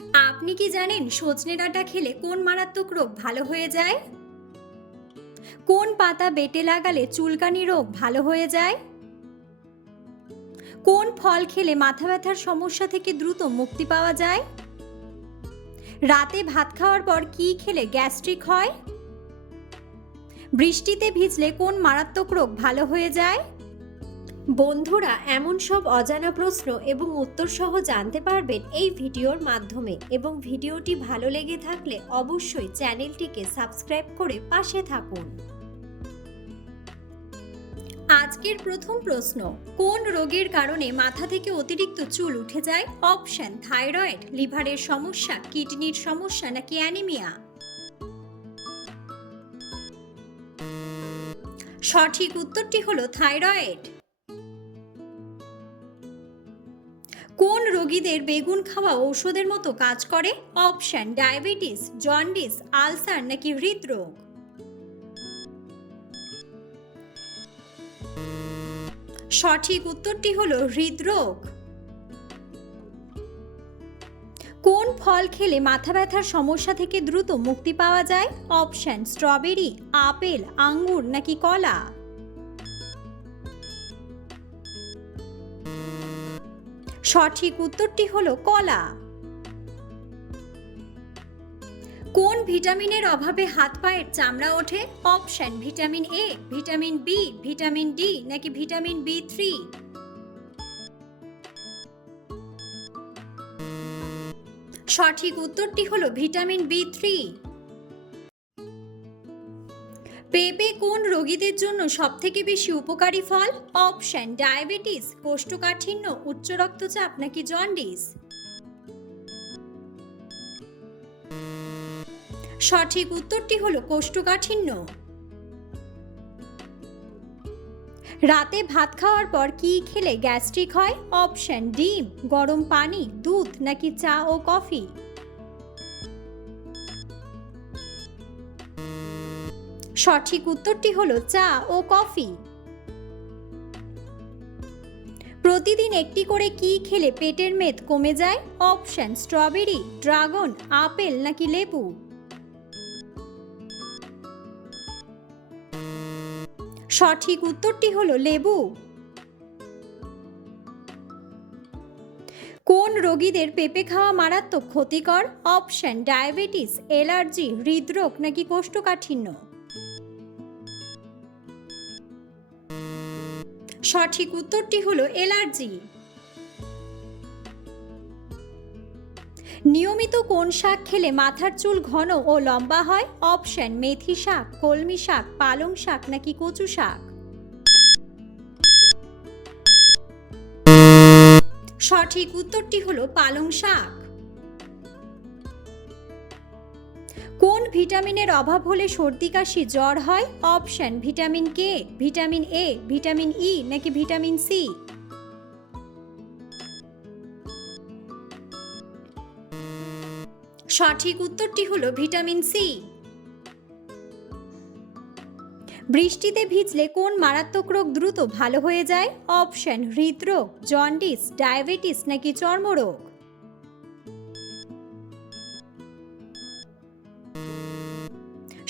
আপনি কি জানেন সজনে ডাঁটা খেলে কোন মারাত্মক রোগ ভালো হয়ে যায়? কোন পাতা বেটে লাগালে চুলকানি রোগ ভালো হয়ে যায়? কোন ফল খেলে মাথা ব্যথার সমস্যা থেকে দ্রুত মুক্তি পাওয়া যায়? রাতে ভাত খাওয়ার পর কি খেলে গ্যাস্ট্রিক হয়? বৃষ্টিতে ভিজলে কোন মারাত্মক রোগ ভালো হয়ে যায়? বন্ধুরা, এমন সব অজানা প্রশ্ন এবং উত্তর সহ জানতে পারবেন এই ভিডিওর মাধ্যমে, এবং ভিডিওটি ভালো লেগে থাকলে অবশ্যই চ্যানেলটিকে সাবস্ক্রাইব করে পাশে থাকুন। আজকের প্রথম প্রশ্ন, কোন রোগের কারণে মাথা থেকে অতিরিক্ত চুল উঠে যায়? অপশন: থাইরয়েড, লিভারের সমস্যা, কিডনির সমস্যা নাকি অ্যানিমিয়া? সঠিক উত্তরটি হলো থাইরয়েড। কোন রোগীদের বেগুন খাওয়া ঔষধের মতো কাজ করে? অপশন: ডায়াবেটিস, জন্ডিস, আলসার নাকি হৃদরোগ? সঠিক উত্তরটি হলো হৃদরোগ। কোন ফল খেলে মাথা ব্যথার সমস্যা থেকে দ্রুত মুক্তি পাওয়া যায়? অপশন: স্ট্রবেরি, আপেল, আঙ্গুর নাকি কলা? সঠিক উত্তরটি হলো কলা। কোন ভিটামিনের অভাবে হাত পায়ের চামড়া ওঠে? Option: vitamin A, vitamin B, vitamin D নাকি ভিটামিন বি3? সঠিক উত্তরটি হলো ভিটামিন বি3। পেঁপে কোন রোগীদের জন্য সবথেকে বেশি উপকারী ফল? অপশন: ডায়াবেটিস, কোষ্ঠকাঠিন্য, উচ্চ রক্তচাপ নাকি জন্ডিস? সঠিক উত্তরটি হলো কোষ্ঠকাঠিন্য। রাতে ভাত খাওয়ার পর কি খেলে গ্যাস্ট্রিক হয়? অপশন: ডিম, গরম পানি, দুধ নাকি চা ও কফি? সঠিক উত্তরটি হলো চা ও কফি। প্রতিদিন একটি করে কি খেলে পেটের মেদ কমে যায়? অপশন: স্ট্রবেরি, ড্রাগন, আপেল নাকি লেবু? সঠিক উত্তরটি হলো লেবু। কোন রোগীদের পেঁপে খাওয়া মারাত্মক ক্ষতিকর? অপশন: ডায়াবেটিস, অ্যালার্জি, হৃদরোগ নাকি কোষ্ঠকাঠিন্য? সঠিক উত্তরটি হলো অ্যালার্জি। নিয়মিত কোন শাক খেলে মাথার চুল ঘন ও লম্বা হয়? অপশন: মেথি শাক, কলমি শাক, পালং শাক নাকি কচু শাক? সঠিক উত্তরটি হলো পালং শাক। কোন ভিটামিনের অভাব হলে সর্দি কাশি জ্বর হয়? Option: vitamin K, vitamin A, vitamin E নাকি ভিটামিন সি? সঠিক উত্তরটি হলো ভিটামিন সি। বৃষ্টিতে ভিজলে কোন মারাত্মক রোগ দ্রুত ভালো হয়ে যায়? অপশন: হৃদরোগ, জন্ডিস, ডায়াবেটিস নাকি চর্মরোগ?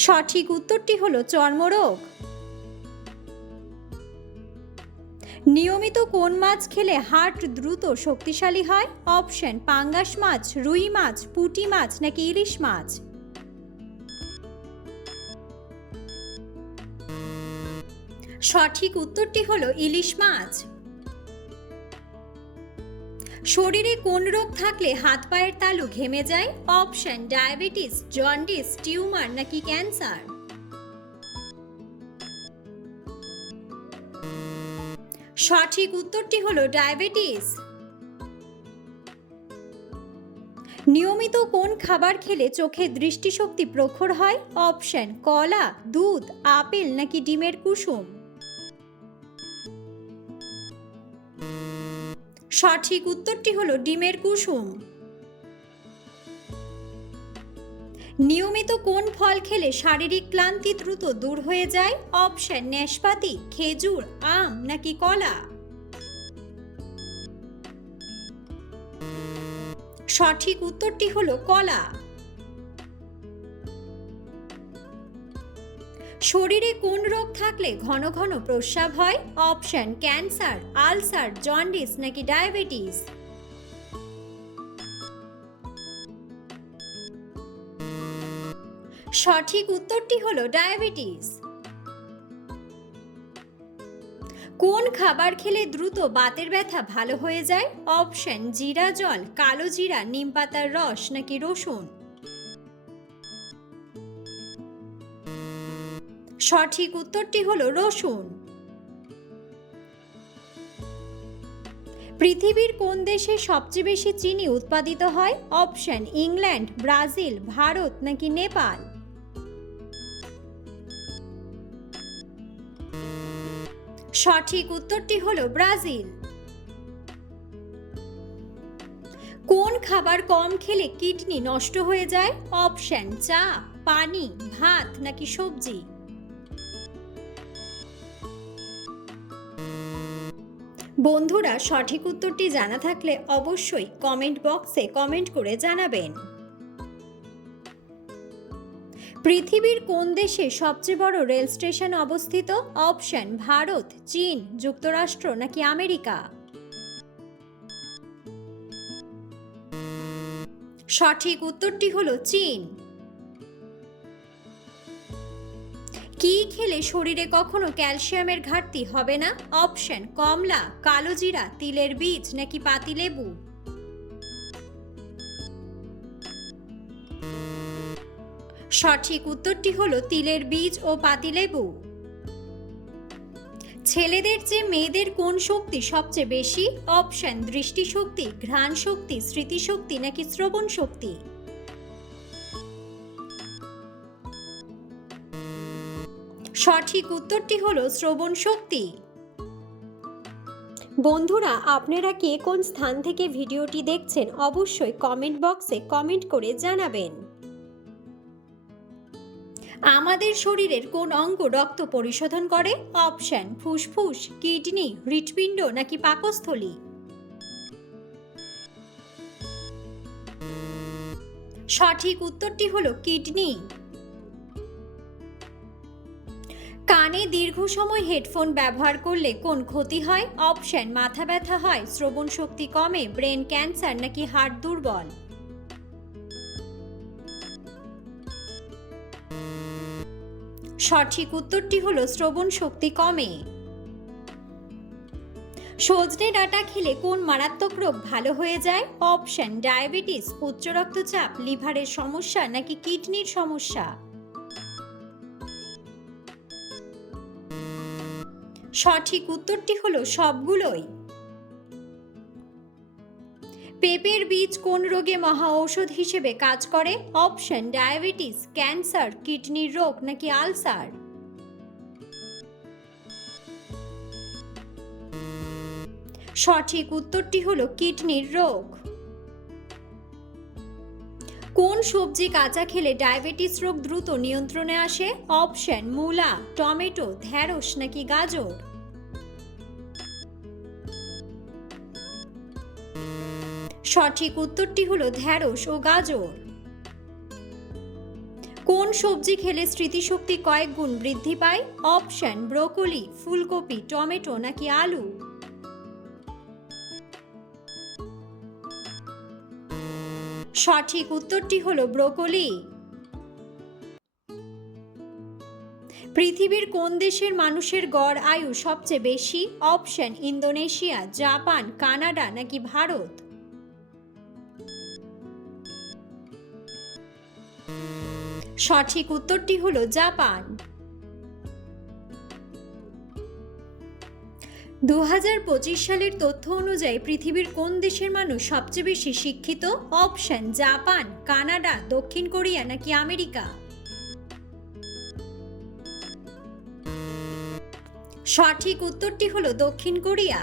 সঠিক উত্তরটি হলো চর্মরোগ। নিয়মিত কোন মাছ খেলে হার্ট দ্রুত শক্তিশালী হয়? অপশন: পাঙ্গাস মাছ, রুই মাছ, পুঁটি মাছ নাকি ইলিশ মাছ? সঠিক উত্তরটি হলো ইলিশ মাছ। শরীরে কোন রোগ থাকলে হাত পায়ের তালু ঘেমে যায়? অপশন: ডায়াবেটিস, জন্ডিস, টিউমার নাকি ক্যান্সার? সঠিক উত্তরটি হলো ডায়াবেটিস। নিয়মিত কোন খাবার খেলে চোখের দৃষ্টিশক্তি প্রখর হয়? অপশন: কলা, দুধ, আপেল নাকি ডিমের কুসুম? সঠিক উত্তরটি হলো ডিমের কুসুম। নিয়মিত কোন ফল খেলে শারীরিক ক্লান্তি দ্রুত দূর হয়ে যায়? অপশন: নাশপাতি, খেজুর, আম নাকি কলা? সঠিক উত্তরটি হলো কলা। শরীরে কোন রোগ থাকলে ঘন ঘন প্রস্রাব হয়? অপশন ক্যান্সার, আলসার, জন্ডিস নাকি ডায়াবেটিস। সঠিক উত্তরটি হলো ডায়াবেটিস। কোন খাবার খেলে দ্রুত বাতের ব্যথা ভালো হয়ে যায়? অপশন জিরা জল, কালো জিরা, নিম পাতার রস নাকি রসুন। সঠিক উত্তরটি হলো রসুন। পৃথিবীর কোন দেশে সবচেয়ে বেশি চিনি উৎপাদিত হয়? অপশন ইংল্যান্ড, ব্রাজিল, ভারত নাকি নেপাল। সঠিক উত্তরটি হলো ব্রাজিল। কোন খাবার কম খেলে কিডনি নষ্ট হয়ে যায়? অপশন চা, পানি, ভাত নাকি সবজি। বন্ধুরা, সঠিক উত্তরটি জানা থাকলে অবশ্যই কমেন্ট বক্সে কমেন্ট করে জানাবেন। পৃথিবীর কোন দেশে সবচেয়ে বড় রেল স্টেশন অবস্থিত? অপশন ভারত, চীন, যুক্তরাষ্ট্র নাকি আমেরিকা। সঠিক উত্তরটি হলো চীন। কি খেলে শরীরে কখনো ক্যালসিয়ামের ঘাটতি হবে না? অপশন কমলা, কালোজিরা, তিলের বীজ নাকি পাতিলেবু। সঠিক উত্তরটি হলো তিলের বীজ ও পাতিলেবু। ছেলেদের চেয়ে মেয়েদের কোন শক্তি সবচেয়ে বেশি? অপশন দৃষ্টিশক্তি, ঘ্রাণ শক্তি, স্মৃতিশক্তি নাকি শ্রবণ শক্তি। সঠিক উত্তরটি হলো শ্রবণ শক্তি। বন্ধুরা, আপনারা কে কোন স্থান থেকে ভিডিওটি দেখছেন অবশ্যই কমেন্ট বক্সে কমেন্ট করে জানাবেন। আমাদের শরীরের কোন অঙ্গ রক্ত পরিশোধন করে? অপশন ফুসফুস, কিডনি, হৃৎপিণ্ড নাকি পাকস্থলী। সঠিক উত্তরটি হলো কিডনি। কানে দীর্ঘ সময় হেডফোন ব্যবহার করলে কোন ক্ষতি হয়? অপশন মাথা ব্যথা হয়, শ্রবণ শক্তি কমে, ব্রেন ক্যান্সার নাকি হার্ট দুর্বল। সঠিক উত্তরটি হলো শ্রবণ শক্তি কমে। সজনে ডাঁটা খেলে কোন মারাত্মক রোগ ভালো হয়ে যায়? অপশন ডায়াবেটিস, উচ্চ রক্তচাপ, লিভারের সমস্যা নাকি কিডনির সমস্যা। সঠিক উত্তরটি হলো সবগুলোই। পেঁপের বীজ কোন রোগে মহা ঔষধ হিসেবে কাজ করে? অপশন ডায়াবেটিস, ক্যান্সার, কিডনির রোগ নাকি আলসার। সঠিক উত্তরটি হলো কিডনির রোগ। কোন সবজি কাঁচা খেলে ডায়াবেটিস রোগ দ্রুত নিয়ন্ত্রণে আসে? অপশন মূলা, টমেটো, ঢেঁড়স নাকি গাজর। সঠিক উত্তরটি হলো ঢেঁড়স ও গাজর। কোন সবজি খেলে স্মৃতিশক্তি কয়েক গুণ বৃদ্ধি পায়? অপশন ব্রোকলি, ফুলকপি, টমেটো নাকি আলু। সঠিক উত্তরটি হলো ব্রোকলি। পৃথিবীর কোন দেশের মানুষের গড় আয়ু সবচেয়ে বেশি? অপশন ইন্দোনেশিয়া, জাপান, কানাডা নাকি ভারত। সঠিক উত্তরটি হলো জাপান। 2025 সালের তথ্য অনুযায়ী পৃথিবীর কোন দেশের মানুষ সবচেয়ে বেশি শিক্ষিত? অপশন জাপান, কানাডা, দক্ষিণ কোরিয়া নাকি আমেরিকা। সঠিক উত্তরটি হলো দক্ষিণ কোরিয়া।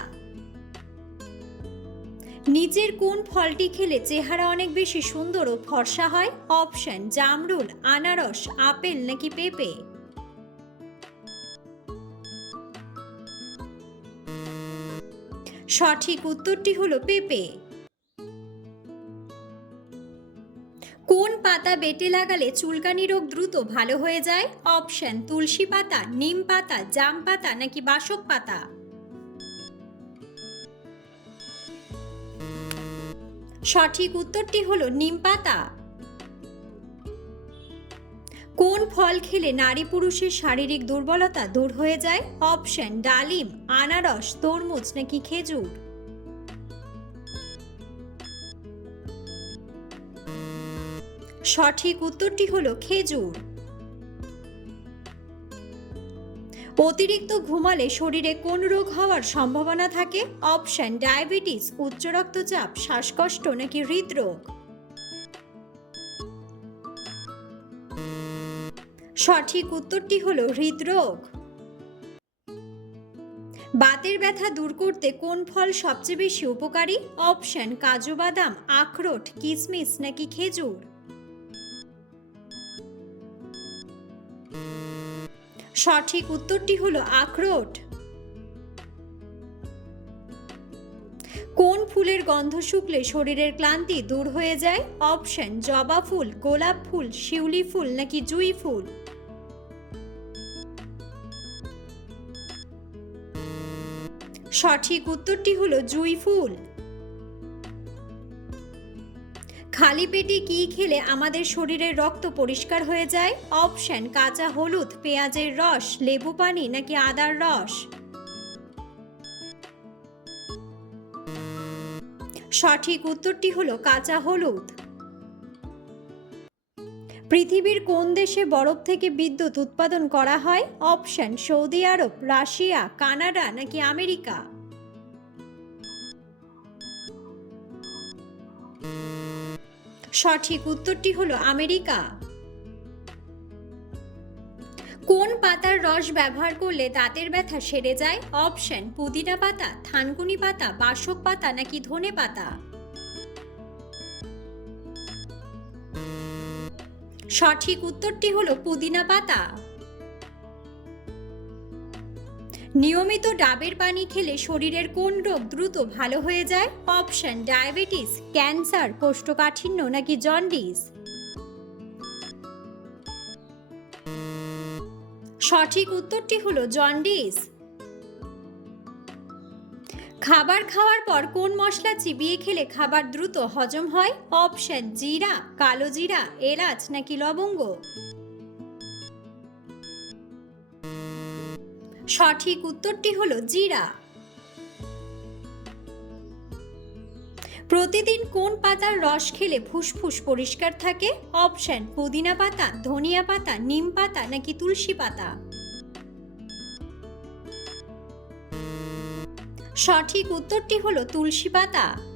নিচের কোন ফলটি খেলে চেহারা অনেক বেশি সুন্দর ও ফর্সা হয়? অপশন জামরুল, আনারস, আপেল নাকি পেঁপে। সঠিক উত্তরটি হলো পেঁপে। পাতা বেটে লাগালে চুলকানি রোগ দ্রুত ভালো হয়ে যায়? অপশন তুলসী পাতা, নিম পাতা, জাম পাতা নাকি বাসক পাতা। সঠিক উত্তরটি হলো নিম পাতা। কোন ফল খেলে নারী পুরুষের শারীরিক দুর্বলতা দূর হয়ে যায়? অপশন ডালিম, আনারস, তরমুজ নাকি খেজুর। সঠিক উত্তরটি হলো খেজুর। অতিরিক্ত ঘুমালে শরীরে কোন রোগ হওয়ার সম্ভাবনা থাকে? অপশন ডায়াবেটিস, উচ্চ রক্তচাপ, শ্বাসকষ্ট নাকি হৃদরোগ। সঠিক উত্তরটি হলো হৃদরোগ। বাতের ব্যথা দূর করতে কোন ফল সবচেয়ে বেশি উপকারী? অপশন কাজু বাদাম, আখরোট, কিশমিশ নাকি খেজুর। সঠিক উত্তরটি হলো আখরোট। কোন ফুলের গন্ধ শুকলে শরীরের ক্লান্তি দূর হয়ে যায়? অপশন জবা ফুল, গোলাপ ফুল, শিউলি ফুল নাকি জুঁই ফুল। সঠিক উত্তরটি হলো জুঁই ফুল। খালি পেটে কি খেলে আমাদের শরীরের রক্ত পরিষ্কার হয়ে যায়? অপশন কাঁচা হলুদ, পেঁয়াজের রস, লেবু পানি নাকি আদার রস। সঠিক উত্তরটি হলো কাঁচা হলুদ। পৃথিবীর কোন দেশে বরফ থেকে বিদ্যুৎ উৎপাদন করা হয়? অপশন সৌদি আরব, রাশিয়া, কানাডা নাকি আমেরিকা। সঠিক উত্তরটি হলো আমেরিকা। কোন পাতার রস ব্যবহার করলে দাঁতের ব্যথা সেরে যায়? অপশন পুদিনা পাতা, থানকুনি পাতা, বাসক পাতা নাকি ধনে পাতা। সঠিক উত্তরটি হলো পুদিনা পাতা। নিয়মিত ডাবের পানি খেলে শরীরের কোন রোগ দ্রুত ভালো হয়ে যায়? অপশন ডায়াবেটিস, ক্যান্সার, কোষ্ঠকাঠিন্য নাকি জন্ডিস। সঠিক উত্তরটি হলো জন্ডিস। খাবার খাওয়ার পর কোন মশলা চিবিয়ে খেলে খাবার দ্রুত হজম হয়? অপশন জিরা, কালো জিরা, এলাচ নাকি লবঙ্গ। সঠিক উত্তরটি হলো জিরা। প্রতিদিন কোন পাতার রস খেলে ফুসফুস পরিষ্কার থাকে? অপশন পুদিনা পাতা, ধনিয়া পাতা, নিম পাতা নাকি তুলসী পাতা। সঠিক উত্তরটি হলো তুলসী পাতা।